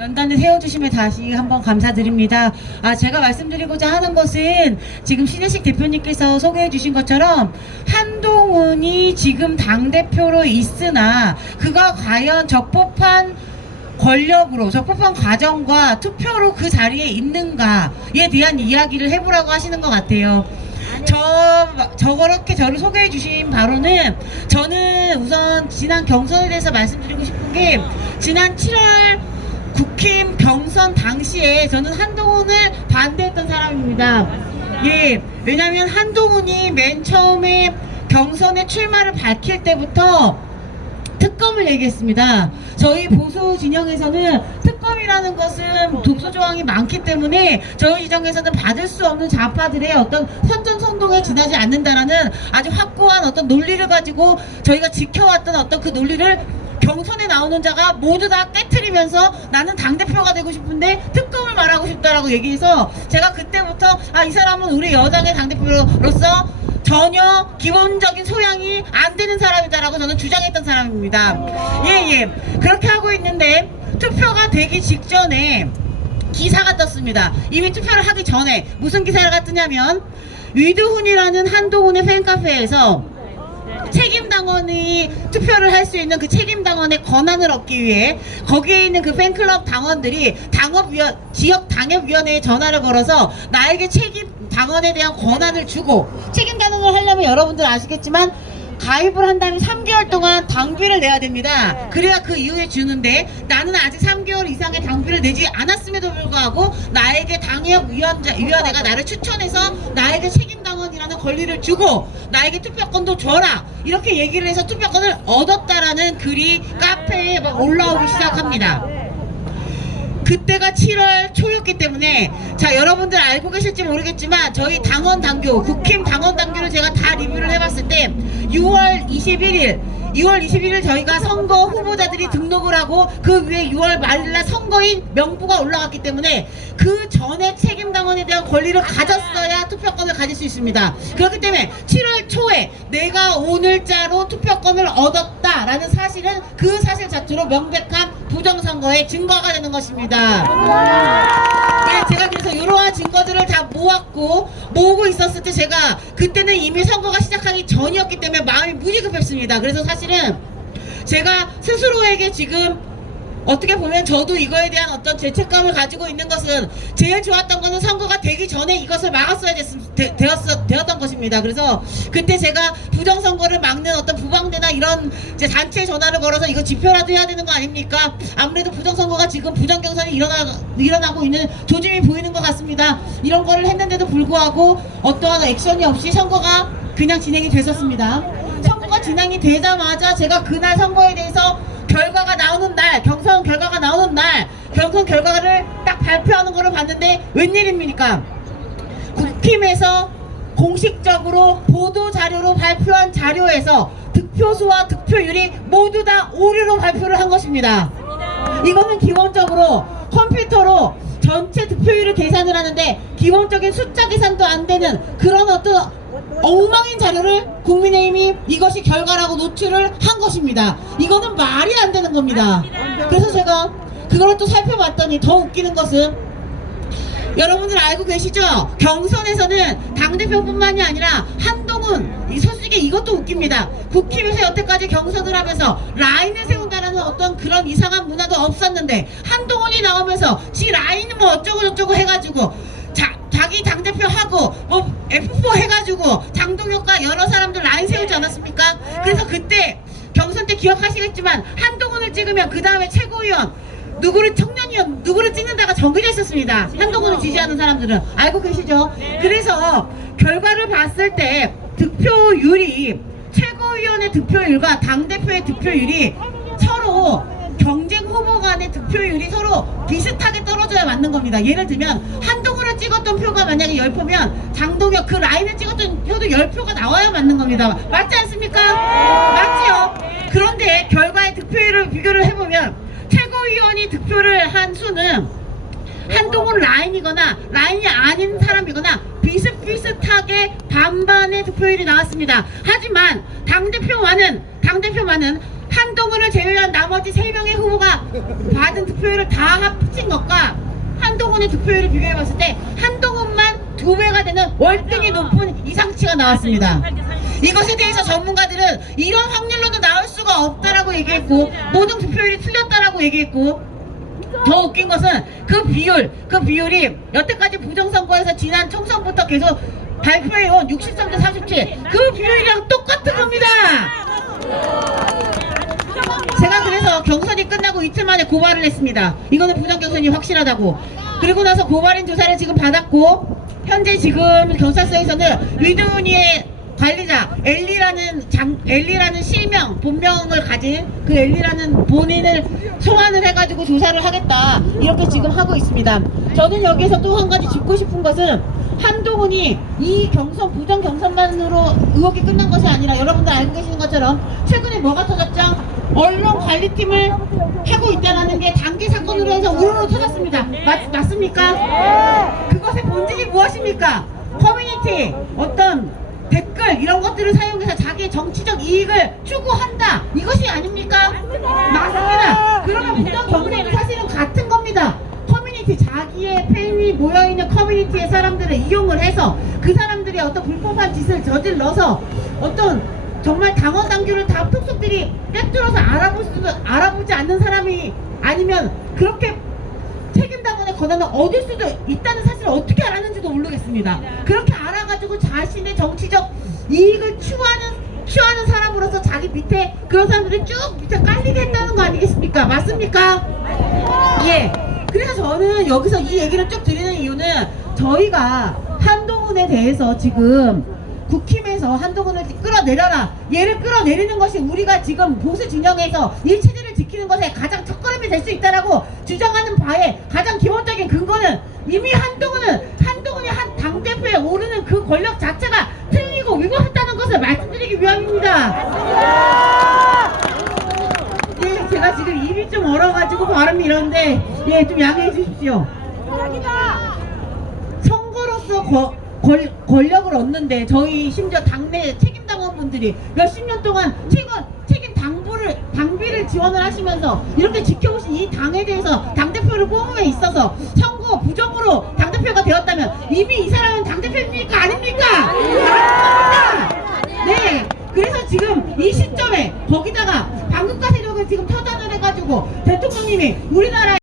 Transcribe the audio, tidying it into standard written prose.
연단을 세워주시면 다시 한번 감사드립니다. 제가 말씀드리고자 하는 것은 지금 신혜식 대표님께서 소개해 주신 것처럼 한동훈이 지금 당대표로 있으나 그가 과연 적법한 권력으로 적법한 과정과 투표로 그 자리에 있는가에 대한 이야기를 해보라고 하시는 것 같아요. 저렇게 저를 소개해 주신 바로는 저는 우선 지난 경선에 대해서 말씀드리고 싶은 게 지난 7월 국힘 경선 당시에 저는 한동훈을 반대했던 사람입니다. 예, 왜냐면 한동훈이 맨 처음에 경선에 출마를 밝힐 때부터 특검을 얘기했습니다. 저희 보수 진영에서는 특검이라는 것은 독소 조항이 많기 때문에 저희 진영에서는 받을 수 없는 좌파들의 어떤 선전선동에 지나지 않는다라는 아주 확고한 어떤 논리를 가지고 저희가 지켜왔던 어떤 그 논리를 경선에 나오는 자가 모두 다 깨트리면서 나는 당대표가 되고 싶은데 특검을 말하고 싶다라고 얘기해서 제가 그때부터 이 사람은 우리 여당의 당대표로서 전혀 기본적인 소양이 안 되는 사람이다라고 저는 주장했던 사람입니다. 예. 그렇게 하고 있는데 투표가 되기 직전에 기사가 떴습니다. 이미 투표를 하기 전에 무슨 기사가 뜨냐면 위드훈이라는 한동훈의 팬카페에서 책임당원이 투표를 할 수 있는 그 책임당원의 권한을 얻기 위해 거기에 있는 그 팬클럽 당원들이 지역 당협위원회에 전화를 걸어서 나에게 책임당원에 대한 권한을 주고 책임당원을 하려면 여러분들 아시겠지만 가입을 한다면 3개월 동안 당비를 내야 됩니다. 그래야 그 이후에 주는데 나는 아직 3개월 이상의 당비를 내지 않았음에도 불구하고 나에게 당협위원회가 나를 추천해서 나에게 책임당원이라는 권리를 주고 나에게 투표권도 줘라 이렇게 얘기를 해서 투표권을 얻었다라는 글이 카페에 막 올라오기 시작합니다. 그때가 7월 초였기 때문에 여러분들 알고 계실지 모르겠지만 저희 당원 당규 국힘 당원 당규를 제가 다 리뷰를 해봤을 때 6월 21일 저희가 선거 후보자들이 등록을 하고 그 위에 6월 말일날 선거인 명부가 올라갔기 때문에 그 전에 책임당원에 대한 권리를 가졌어야 투표권을 가질 수 있습니다. 그렇기 때문에 7월 초에 내가 오늘자로 투표권을 얻었다라는 사실은 그 사실 자체로 명백한 부정선거의 증거가 되는 것입니다. 제가 그래서 이러한 증거들을 다 모으고 있었을 때 제가 그때는 이미 선거가 시작하기 전이었기 때문에 마음이 무지 급했습니다. 그래서 사실은 제가 스스로에게 지금 어떻게 보면 저도 이거에 대한 어떤 죄책감을 가지고 있는 것은 제일 좋았던 것은 선거가 되기 전에 이것을 막았어야 되었던 것입니다. 그래서 그때 제가 부정선거를 막는 어떤 부방대나 이런 이제 단체에 전화를 걸어서 이거 집회라도 해야 되는 거 아닙니까? 아무래도 부정선거가 지금 부정경선이 일어나고 있는 조짐이 보이는 것 같습니다. 이런 거를 했는데도 불구하고 어떠한 액션이 없이 선거가 그냥 진행이 됐었습니다. 선거가 진행이 되자마자 제가 그날 선거에 대해서 결과가 나오는 날, 경선 결과가 나오는 날, 경선 결과를 딱 발표하는 거를 봤는데 웬일입니까? 국힘에서 공식적으로 보도자료로 발표한 자료에서 득표수와 득표율이 모두 다 오류로 발표를 한 것입니다. 이거는 기본적으로 컴퓨터로 전체 득표율을 계산을 하는데 기본적인 숫자 계산도 안 되는 그런 어떤 엉망인 자료를 국민의힘이 이것이 결과라고 노출을 한 것입니다. 이거는 말이 안 되는 겁니다. 그래서 제가 그걸 또 살펴봤더니 더 웃기는 것은 여러분들 알고 계시죠? 경선에서는 당대표뿐만이 아니라 한동훈, 솔직히 이것도 웃깁니다. 국힘에서 여태까지 경선을 하면서 라인을 세운다는 어떤 그런 이상한 문화도 없었는데 한동훈이 나오면서 지 라인은 뭐 어쩌고저쩌고 해가지고 자기 당대표하고 뭐 F4 해가지고 장동혁과 여러 사람들 라인 세우지 않았습니까? 그래서 그때 경선 때 기억하시겠지만 한동훈을 찍으면 그 다음에 최고위원 청년위원 누구를 찍는다가 정해져 있었습니다. 한동훈을 지지하는 사람들은 알고 계시죠? 그래서 결과를 봤을 때 득표율이 최고위원의 득표율과 당대표의 득표율이 서로 경쟁 후보 간의 득표율이 서로 비슷하게 떨어져야 맞는 겁니다. 예를 들면 한동훈을 찍었던 표가 만약에 10표면 장동혁 그 라인을 찍었던 표도 10표가 나와야 맞는 겁니다. 맞지 않습니까? 맞지요? 그런데 결과의 득표율을 비교를 해보면 최고위원이 득표를 한 수는 한동훈 라인이거나 라인이 아닌 사람이거나 비슷비슷하게 반반의 득표율이 나왔습니다. 하지만 당대표만은 한동훈을 제외한 나머지 3명의 후보가 받은 득표율을 다 합친 것과 한동훈의 득표율을 비교해봤을 때 한동훈만 2배가 되는 월등히 높은 이상치가 나왔습니다. 이것에 대해서 전문가들은 이런 확률로도 나올 수가 없다라고 얘기했고 모든 득표율이 틀렸다라고 얘기했고 더 웃긴 것은 그 비율이 여태까지 부정선거에서 지난 총선부터 계속 발표해온 63대 37 그 비율이랑 똑같은 겁니다. 제가 그래서 경선이 끝나고 이틀 만에 고발을 했습니다. 이거는 부정경선이 확실하다고. 그리고 나서 고발인 조사를 지금 받았고 현재 지금 경찰서에서는 위드우니의 관리자 엘리라는 실명 본명을 가진 그 엘리라는 본인을 소환을 해가지고 조사를 하겠다 이렇게 지금 하고 있습니다. 저는 여기서 또 한 가지 짚고 싶은 것은 한동훈이 이 경선 부정 경선만으로 의혹이 끝난 것이 아니라 여러분들 알고 계시는 것처럼 최근에 뭐가 터졌죠? 언론 관리팀을 하고 있다는 게 단기 사건으로 해서 우르르 터졌습니다. 맞습니까? 그것의 본질이 무엇입니까? 커뮤니티 어떤 댓글 이런 것들을 사용해서 자기의 정치적 이익을 추구한다 이것이 아닙니까? 맞습니다. 그러면 부정 경쟁은 사실은 같은 겁니다. 커뮤니티 자기의 팬이 모여있는 커뮤니티의 사람들을 이용을 해서 그 사람들이 어떤 불법한 짓을 저질러서 어떤 정말 당원 당규를 다 톡톡들이 꿰뚫어서 알아보지 않는 사람이 아니면 그렇게 책임당원의 권한을 얻을 수도 있다는 사실을 어떻게 알았는지도 모르겠습니다. 그렇게 알아가지고 자신의 정치적 이익을 취하는 사람으로서 자기 밑에 그런 사람들이 쭉 밑에 깔리게 했다는 거 아니겠습니까? 맞습니까? 예. 그래서 저는 여기서 이 얘기를 쭉 드리는 이유는 저희가 한동훈에 대해서 지금 국힘에서 한동훈을 끌어내려라 얘를 끌어내리는 것이 우리가 지금 보수 진영에서 이 체제를 지키는 것에 가장 첫걸음이 될 수 있다라고 주장하는 바에 가장 기본적인 근거는 이미 한동훈이 한 당대표에 오르는 그 권력 자체가 틀리고 위법했다는 것을 말씀드리기 위함입니다. 예, 제가 지금 입이 좀 얼어가지고 발음이 이런데 예, 좀 양해해 주십시오. 선거로서 권력을 얻는데 저희 심지어 당내 책임당원분들이 몇십 년 동안 책임 당비를 지원을 하시면서 이렇게 지켜오신 이 당에 대해서 당대표를 뽑음에 있어서 선거 부정으로 당대표가 되었다면 이미 이 사람은 당대표입니까? 아닙니까? 아닙니다. 네. 그래서 지금 이 시점에 거기다가 반국가 세력을 지금 터전을 해가지고 대통령님이 우리나라에